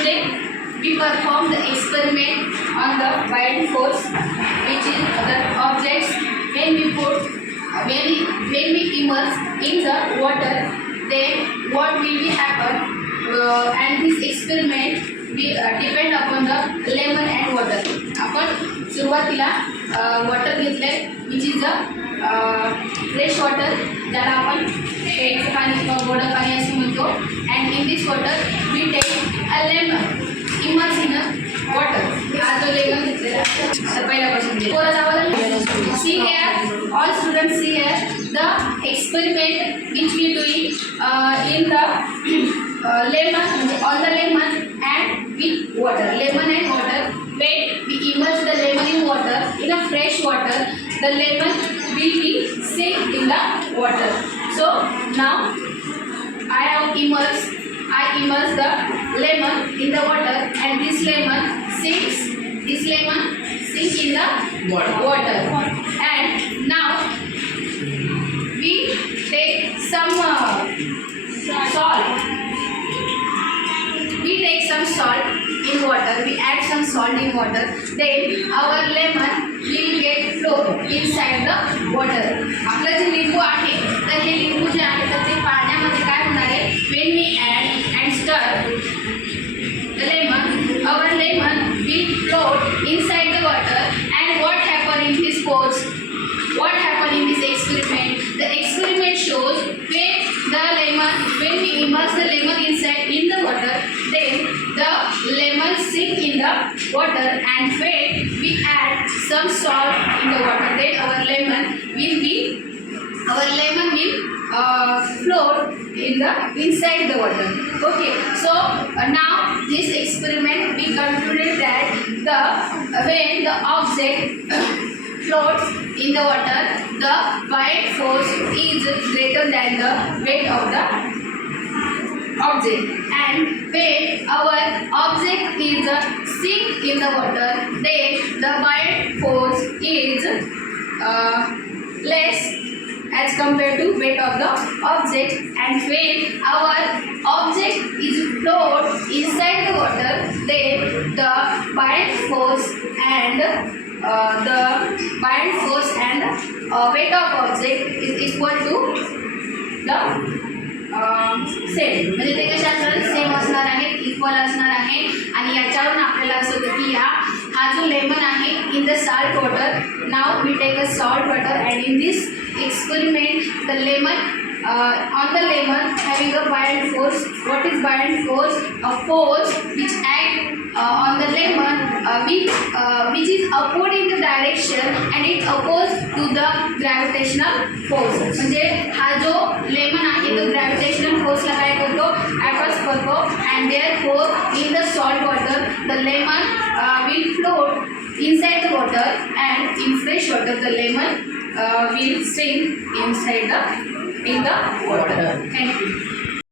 Today we perform the experiment on the buoyant force, which is the objects when we immerse in the water, then what will be happen? And this experiment we depend upon the lemon and water. आपण सुरुवातीला water घेतले, which is a fresh water, ज्याला आपण प्यायचं पाणी किंवा गोड पाणी असे म्हणतो. And in this water we take a lemon immerse in a water. हा जो लेमन घेतलेला तर पहिल्यापासून see here, all students see here the experiment which we doing in the lemon, on the lemon and with water, lemon and water. When we immerse the lemon in water, in a fresh water, the lemon will be sink in the water. So now I immerse the lemon in the water, and this lemon sinks in the water. And now we take some salt. We take some salt in water, we add some salt in water, then our lemon will get float inside the water. आपलं जे लिंबू आहे तर हे लिंबू जे आहे तर ते पाण्यामध्ये काय होणार आहे, when we add and stir the lemon, our lemon will float inside the water. And what happen in this course, what happen in this experiment? The experiment shows when we immerse the lemon inside in the water, then the lemon sink in the water, and when we add some salt in the water, then our lemon will float inside the water. Okay, so now this experiment we concluded that when the object floats in the water, the buoyant force is greater than the weight of the object. And when our object is sink in the water, then the buoyant force is less as compared to weight of the object. And when our object is float inside the water, then the buoyant force and weight of object is equal to the same. म्हणजे ते कशा असणार, same असणार आहे, equal असणार आहे. आणि याच्यावरून आपल्याला असं होतं की हा जो लेमन आहे in the salt water, now we take a salt water, and in this experiment the lemon on the lemon having a buoyant force. What is buoyant force? A force which act on the lemon which is upward in the direction, and it opposed to the gravitational force. म्हणजे हा जो lemon आहे तो gravitational फोर्सला काय करतो, attach करतो. And therefore in the salt water the lemon will float inside the water, and in fresh water the lemon will sink in the water. Thank you.